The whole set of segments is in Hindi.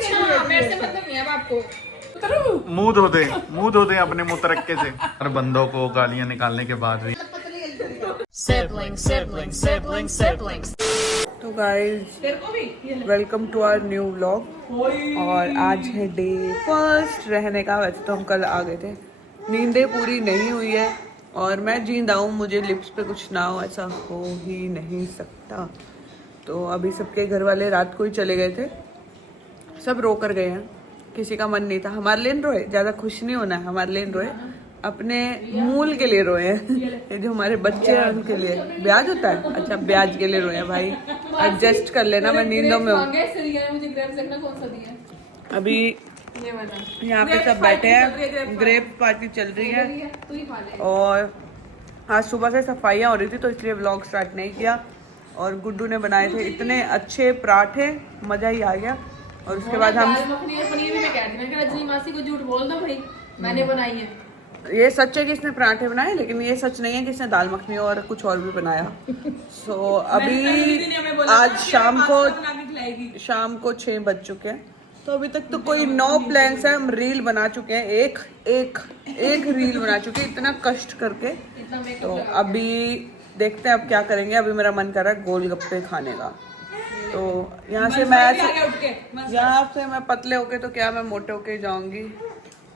अच्छा मेरे से मतलब नहीं है अब आपको। मुंह धो दे अपने मुतरक्के से। हर बंदों को गालियां निकालने के बाद भी। तो guys welcome to our new vlog. और आज है डे फर्स्ट रहने का। वैसे तो हम कल आ गए थे, नींदें पूरी नहीं हुई है और मैं जींदा हूँ। मुझे लिप्स पे कुछ ना हो ऐसा हो ही नहीं सकता। तो अभी सबके घर वाले रात को ही चले गए थे, सब रो कर गए हैं। किसी का मन नहीं था। हमारे लिए रोए, ज़्यादा खुश नहीं होना है, हमारे लिए रोए, अपने मूल के लिए रोए हैं। ये जो हमारे बच्चे हैं उनके लिए। ब्याज होता है, अच्छा ब्याज के लिए रोए हैं भाई। एडजस्ट कर लेना, मैं नींदों में हूँ। अभी यहाँ पे सब बैठे हैं, ग्रेप पार्टी चल रही है और आज सुबह से सफाइयाँ हो रही थी तो इसलिए व्लॉग स्टार्ट नहीं किया। और गुड्डू ने बनाए थे इतने अच्छे पराठे, मजा ही आ गया। और उसके बाद हम पनीर भी मैं कहती हूँ कि रजनी मासी को झूठ बोल दो भाई, मैंने बनाई है। ये सच है कि इसने पराठे बनाए, लेकिन ये सच नहीं है कि इसने दाल मखनी और कुछ और भी बनाया। सो अभी आज शाम को 6 बज चुके हैं तो अभी तक तो कोई 9 प्लान्स है। हम रील बना चुके हैं, एक रील बना चुके हैं इतना कष्ट करके। तो अभी देखते हैं अब क्या करेंगे। अभी मेरा मन कर रहा है गोलगप्पे खाने का। तो यहाँ से मैं पतले होके तो क्या, मैं मोटे होके जाऊंगी।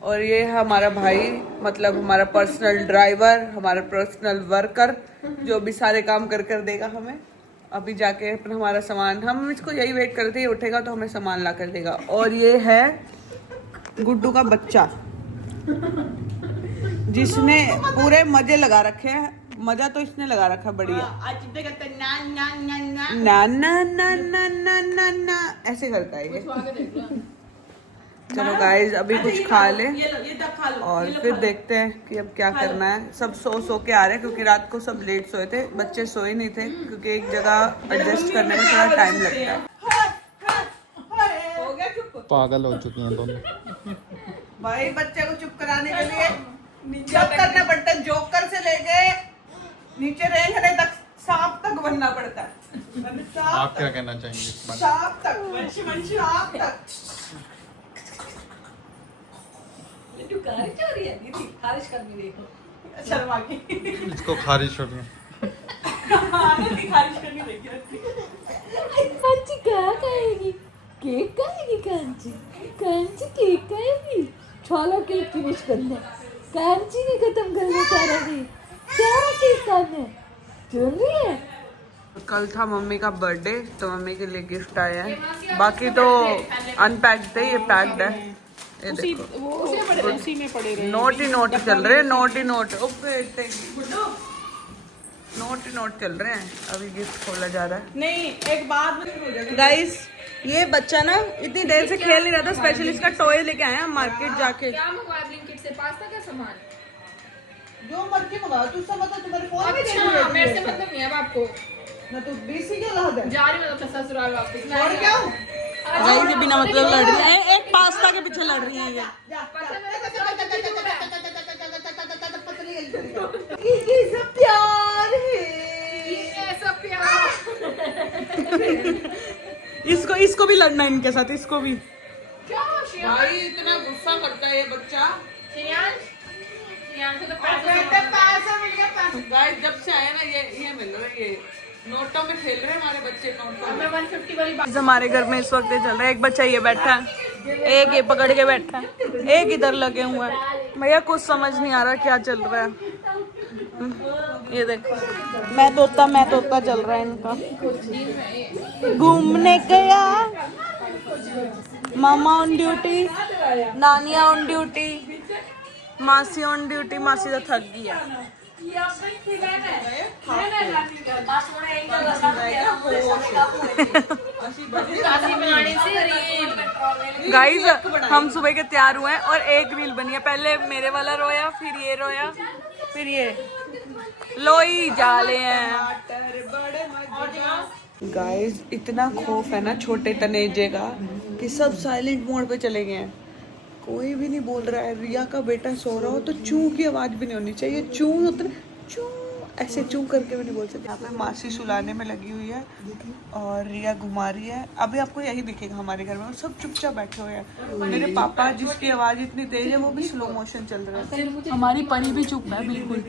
और ये है हमारा भाई, मतलब हमारा पर्सनल ड्राइवर, हमारा पर्सनल वर्कर, जो भी सारे काम कर देगा हमें। अभी जाके अपना हमारा सामान, हम इसको यही वेट करते हैं, उठेगा तो हमें सामान ला कर देगा। और ये है गुड्डू का बच्चा जिसने पूरे मजे लगा रखे हैं। मजा तो इसने लगा रखा बढ़िया। ना ना ना ना ना ना ना ऐसे करता है ये। चलो गाइज अभी कुछ खा ले और फिर देखते हैं कि अब क्या करना है। सब सो के आ रहे हैं क्योंकि रात को सब लेट सोए थे, बच्चे सोए नहीं थे क्योंकि एक जगह एडजस्ट करने में थोड़ा टाइम लगता है। पागल हो चुकी हैं दोनों। भाई बच्चे को चुप कराने के लिए सब करना पड़ता है। जोकर से लेके नीचे रेंगने तक, सांप तक बनना पड़ता है। आप क्या कहना चाहेंगे? सांप तक, सांप तक। शर्मा की इसको खारिश हो गई। कांची क्या खाएगी? केक खाएगी कांची? कांची केक खाएगी? छोलो केक फिनिश करना, कांची ने खत्म करना सारा केक खाने चल रही है। कल था मम्मी का बर्थडे तो मम्मी के लिए गिफ्ट आया है। बाकी तो अनपैक्ड थे, ये पैक्ड है। ये देखो उसी में पड़े रहे। नोट ही नोट चल रहे हैं, नोट ही नोट। नोट ही नोट चल रहे हैं। अभी गिफ्ट खोला जा रहा है। नहीं, एक बात गाइस, ये बच्चा ना इतनी देर से खेल नहीं रहा था, स्पेशली इसका टॉय लेके आए हैं मार्केट जाके। क्या मंगवाया ब्लिंकिट से? पास्ता का सामान जो मर्जी मंगाओ, तू सब मतलब तुम्हारे फोन में अच्छा मेरे से मतलब नहीं है अब आपको। ना तू बीसी के ला दे जा रही मतलब ससुराल वापस। और क्या गाइस ये बिना मतलब लड़ रही है, एक पास्ता के पीछे लड़ रही है ये। ये सब प्यार है, ये सब प्यार। इसको भी लड़ना है इनके साथ, इसको भी। क्या भाई इतना गुस्सा करता है ये बच्चा। श्रेयांश तो पैसा मिल गया। गाइस जब से आया ना ये मिल रहा है, ये नोटों में खेल रहे हैं हमारे बच्चे। नोटों में 150 वाली बात। हमारे घर में इस वक्त ये चल रहा है। एक बच्चा ये बैठा है, एक ये पकड़ के बैठा है, एक इधर लगे हुए हैं। भैया कुछ समझ नहीं आ रहा क्या चल रहा है। ये देखो, मैं तोता चल रहा है इनका। घूमने गया, मामा ऑन ड्यूटी, नानिया ऑन ड्यूटी, मासी ऑन ड्यूटी। मासी तो थक गई है। गाइस हम सुबह के तैयार हुए हैं और एक रील बनी है। पहले मेरे वाला रोया, फिर ये रोया, फिर ये लोई जाले हैं। गाइस इतना खौफ है ना छोटे तनेजे का कि सब साइलेंट मोड पे चले गए हैं। कोई भी नहीं बोल रहा है। रिया का बेटा सो रहा हो तो चू की आवाज भी नहीं होनी चाहिए। चू उतना चू ऐसे चूं करके भी नहीं बोल सकते। यहाँ पे मासी सुलाने में लगी हुई है और रिया घुमा रही है। अभी आपको यही दिखेगा हमारे घर में, सब चुपचाप बैठे हुए हैं। मेरे पापा जिसकी आवाज़ इतनी तेज है वो भी स्लो मोशन चल रहा है। हमारी परी भी चुप है बिल्कुल,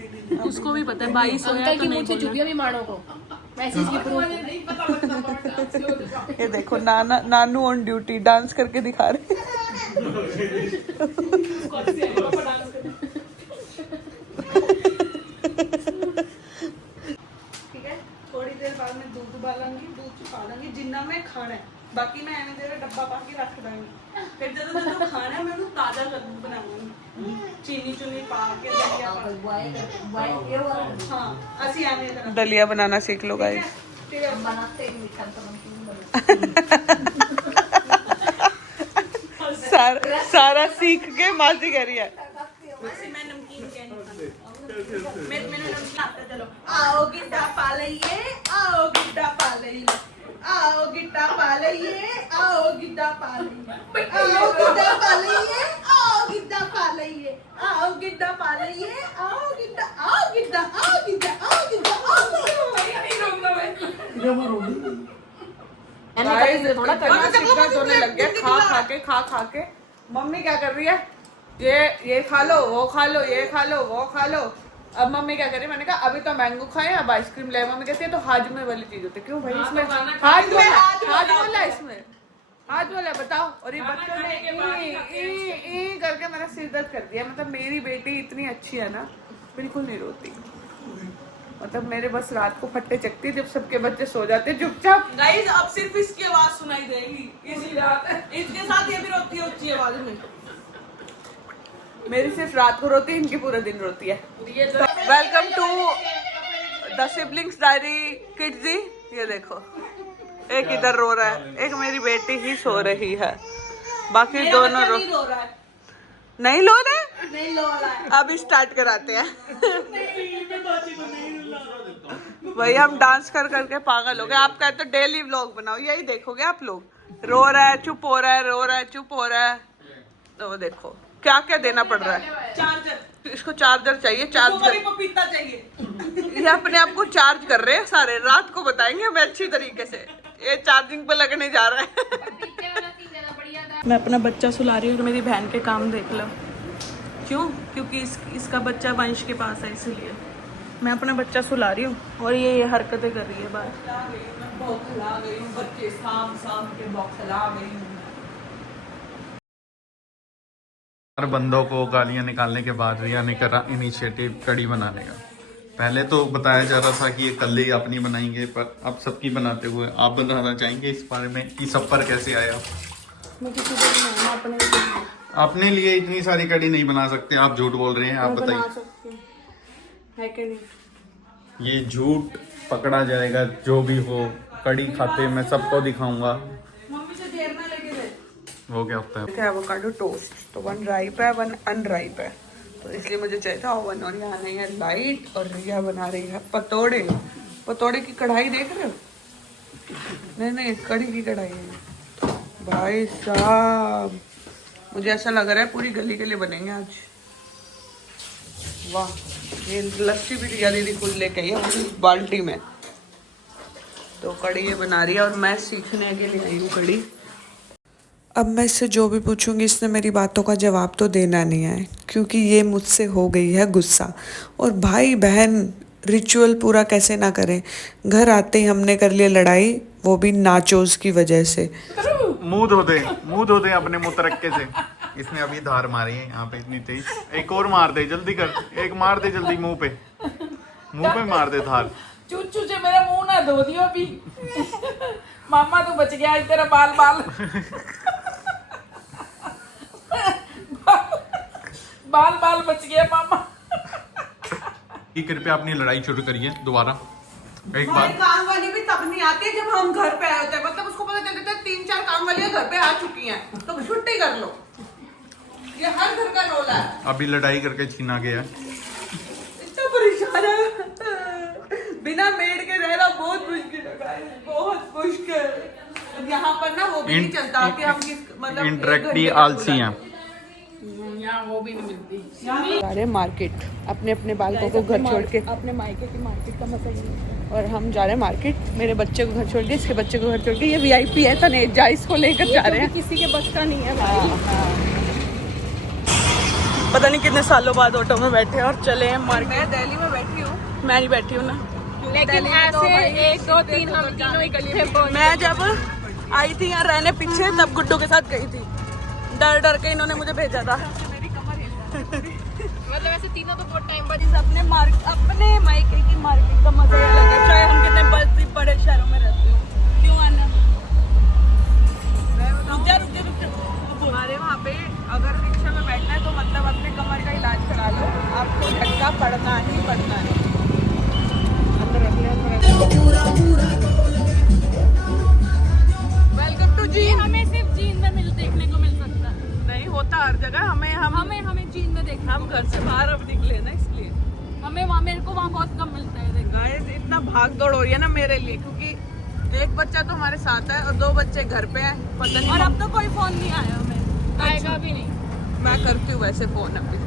उसको भी पता है 22 होया तो नहीं बोलना। भी मानो को मैसेज की प्रूफ ये देखो नानू ऑन ड्यूटी डांस करके दिखा रहे। ठीक है, थोड़ी देर बाद में दूध उबालांगी, दूध चुका दूंगी जिन्ना में खाना है। बाकी मैं एवं तेरे डब्बा पा के रख दूंगी, फिर जो खाना है मैं उन्हें ताजा बनाऊंगी, चीनी चुनी पा के दलिया बनाना सीख लो गाइस। सारा सीख के मासी कह रही है। आओ गिड्डा पा लइए, आओ गिड्डा पा लइए, आओ गिड्डा पा लइए, आओ गिड्डा पा लइए, आओ गिड्डा पा लइए, आओ गिड्डा पा लइए, आओ गिड्डा पा लइए, आओ गिड्डा, आओ गिड्डा, आओ गिड्डा, आओ गिड्डा, थोड़ा लग गया खा खा के। मम्मी क्या कर रही है, ये खा लो, वो खा लो, ये खा लो, वो खा लो। अब मम्मी क्या करी, मैंने कहा अभी तो मैंगो खाए, अब आइसक्रीम ले। मम्मी कहती है तो हाजमे वाली चीज होती है। क्यों भाई इसमें हाज वाला इसमें हाज वाला बताओ। और ये बच्चों ने ई करके मेरा सिर दर्द कर दिया। मतलब मेरी बेटी इतनी अच्छी है ना, बिल्कुल नहीं रोती। मतलब मेरे बस रात को फट्टे चकती जब सबके बच्चे सो जाते चुपचाप। गाइस अब सिर्फ इसकी आवाज सुनाई देगी इसी रात, इसके साथ ये भी रोती है ऊंची आवाज में। मेरी सिर्फ रात को रोती है, इनकी पूरे दिन रोती है। Welcome to the Siblings Diary kids ji. ये देखो एक इधर रो रहा है, एक मेरी बेटी ही सो रही है, बाकी दोनों नहीं रो रहा है। नहीं लो रहे, नहीं लो रहा है। अब स्टार्ट कराते हैं। वही हम डांस कर करके पागल हो गए। आप कहते तो डेली व्लॉग बनाओ, यही देखोगे आप लोग। रो रहा है, चुप हो रहा है, रो रहा है, चुप हो रहा है। तो देखो क्या क्या देना पड़ रहा है। चार्जर, इसको चार्जर चाहिए, चार्जर पपीता चाहिए। ये अपने आप को चार्ज कर रहे हैं सारे। रात को बताएंगे हमें अच्छी तरीके से। ये चार्जिंग पे लगने जा रहा है। मैं अपना बच्चा सुला रही हूँ और मेरी बहन के काम देख लो। क्यों? क्योंकि इसका बच्चा वंश के पास है, इसलिए मैं अपना बच्चा सुला रही हूँ और ये हरकतें कर रही है बाहर। बौखला गई हूँ, बच्चे शाम के बौखला गई हूँ। हर बंदों को गालियां निकालने के बाद रिया ने करा इनिशिएटिव कड़ी बनाने का। पहले तो बताया जा रहा था कि ये कल ही अपनी बनाएंगे, पर अब सबकी बनाते हुए आप बताना चाहेंगे इस बारे में कि सब पर कैसे आया? अपने लिए इतनी सारी कड़ी नहीं बना सकते, आप झूठ बोल रहे हैं। आप बताइए, है कि नहीं? ये झूठ पकड़ा जाएगा। जो भी हो, कड़ी खाते मैं सबको दिखाऊंगा। मम्मी से देर ना लेके दे। वो क्या होता है? क्या एवोकाडो टोस्ट, तो 1 राइप है 1 अनराइप है, तो इसलिए मुझे चाहिए था ओवन। और यहाँ नहीं है लाइट, और रिया बना रही है पतोड़े। पतोड़े की कढ़ाई देख रहे हो? नहीं कड़ी की कढ़ाई है भाई साहब। मुझे ऐसा लग रहा है पूरी गली के लिए बनेंगे आज। वाह, ये लस्सी भी रिया दीदी खुद लेके आई है बाल्टी में। तो कड़ी ये बना रही है और मैं सीखने के लिए आई हूँ कड़ी। अब मैं इससे जो भी पूछूंगी इसने मेरी बातों का जवाब तो देना नहीं है, क्योंकि ये मुझसे हो गई है गुस्सा। और भाई बहन रिचुअल पूरा कैसे ना करें। घर आते ही हमने कर लिया लड़ाई, वो भी नाचोस की वजह से। मुंह धो दे अपने मुंह तरक्के से। इसने अभी धार मारी है यहाँ पे इतनी तेज। एक और मार दे, जल्दी कर, एक मार दे जल्दी मुंह पे मार दे धार। चूचू से मेरा मुंह ना धो दियो अभी। मामा तू बच गया, तेरा बाल बच गया मामा। कृपया अपनी लड़ाई शुरू करिए दोबारा। एक बार काम वाली भी तब नहीं आती जब हम घर पे आए होते हैं। मतलब उसको पता चलता है 3-4 काम वालियां घर पे आ चुकी हैं, तो छुट्टी कर लो। ये हर घर का रोल है। अभी लड़ाई करके छीना गया। इतना परेशान है, बिना मेड के रहना बहुत मुश्किल है गाइस, बहुत मुश्किल। यहाँ पर ना वो भी नहीं चलता कि हम किस मतलब इंटरेक्टिव आलसी हैं। यहाँ वो भी नहीं मिलती। जा रहे हैं मार्केट, अपने अपने बालकों को घर छोड़ के। अपने मायके की मार्केट का मजा ही नहीं है। और हम जा रहे हैं मार्केट, मेरे बच्चे को घर छोड़ के, इसके बच्चे को घर छोड़ के। ये VIP है तनेजा, इसको लेकर जा रहे हैं। किसी के बस का नहीं है भाई। पता नहीं कितने सालों बाद ऑटो में बैठे हैं और चले हैं मार्केट। मैं दिल्ली में बैठी हूँ, मैं नहीं बैठी हूँ ना, लेकिन ऐसे 1 2 3 हम तीनों इकट्ठे पहुंचे। मैं जब आई थी यहाँ रहने पीछे, तब गुड्डू के साथ गई थी। डर डर के इन्होंने मुझे भेजा था। मतलब ऐसे तीनों तो बहुत टाइम बाद अपने मायके की मार्केट का मजा ही अलग है, चाहे हम कितने बड़े शहरों में रहते हो। क्यों आना? रुक जा। हमारे वहाँ पे अगर रिक्शा में बैठना है तो मतलब अपने कमर का इलाज करा लो, आपको झटका पड़ना ही पड़ना है। अंदर रख ले, वेलकम टू जीन। हमें सिर्फ जीन में देखने को मिल सकता है, नहीं होता हर जगह। हमें जीन में देखना। हम घर से बाहर अब निकले ना, इसलिए मेरे को वहाँ बहुत कम मिलता है। गाइस इतना भाग दौड़ हो रही है ना मेरे लिए, क्योंकि एक बच्चा तो हमारे साथ है और 2 बच्चे घर पे हैं। पता नहीं, और अब तो कोई फोन नहीं आया हमें, आएगा भी नहीं। मैं करती हूँ वैसे फोन अभी।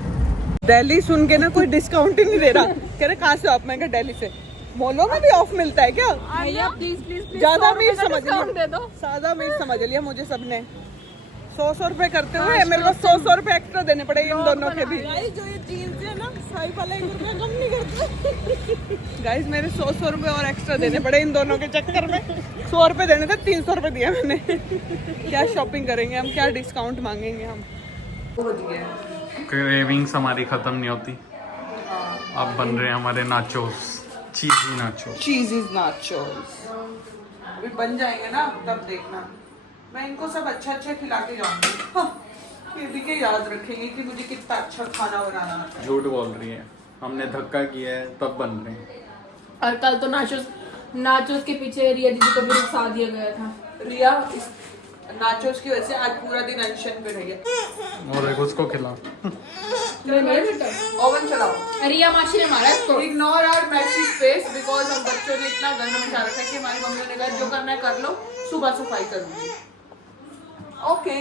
दिल्ली सुन के ना कोई डिस्काउंट ही नहीं दे रहा। कह रहे कहाँ से आप? मैं कहा दिल्ली से। मॉलों में भी ऑफ मिलता है क्या? भैया प्लीज ज्यादा अमीर समझ लिया, दे दो। ज्यादा अमीर समझ लिया मुझे सबने। 100 रुपए करते हुए मेरे को 100 रुपए एक्स्ट्रा देने पड़े इन दोनों के भी। जो ये जीन्स है ना, साई वाला 1 रुपया कम नहीं करता। गाइस मेरे 100 रुपए और एक्स्ट्रा देने पड़े इन दोनों के चक्कर में। 100 रुपए देने थे, 300 रुपए दिया मैंने। क्या शॉपिंग करेंगे हम, क्या डिस्काउंट मांगेंगे हम। क्रेविंग्स हमारी खत्म नहीं होती। अब बन रहे हैं हमारे नाचोस, चीज़ी नाचो। चीज इज नाचोस अभी बन जाएंगे ना, तब देखना। मैं इनको सब अच्छा अच्छा खिला के जाऊंगी। ये भी के याद रखेंगे कि मुझे कितना अच्छा खाना बनाना आता है। झूठ बोल रही है, हमने धक्का किया है तब बन रहे हैं। और कल तो नाचोस के पीछे रिया दीदी को भी उकसा दिया गया था। रिया इस नाचोस की वजह से आज पूरा दिन अनशन पे रही है। और एक उसको खिला। ओवन चलाओ। रिया मासी ने मारा इसको। Ignore our messy space because हम बच्चों ने इतना गंद मचा रखा है कि हमारी मम्मी ने कहा जो करना है कर लो, सुबह सफाई करूंगी। ओके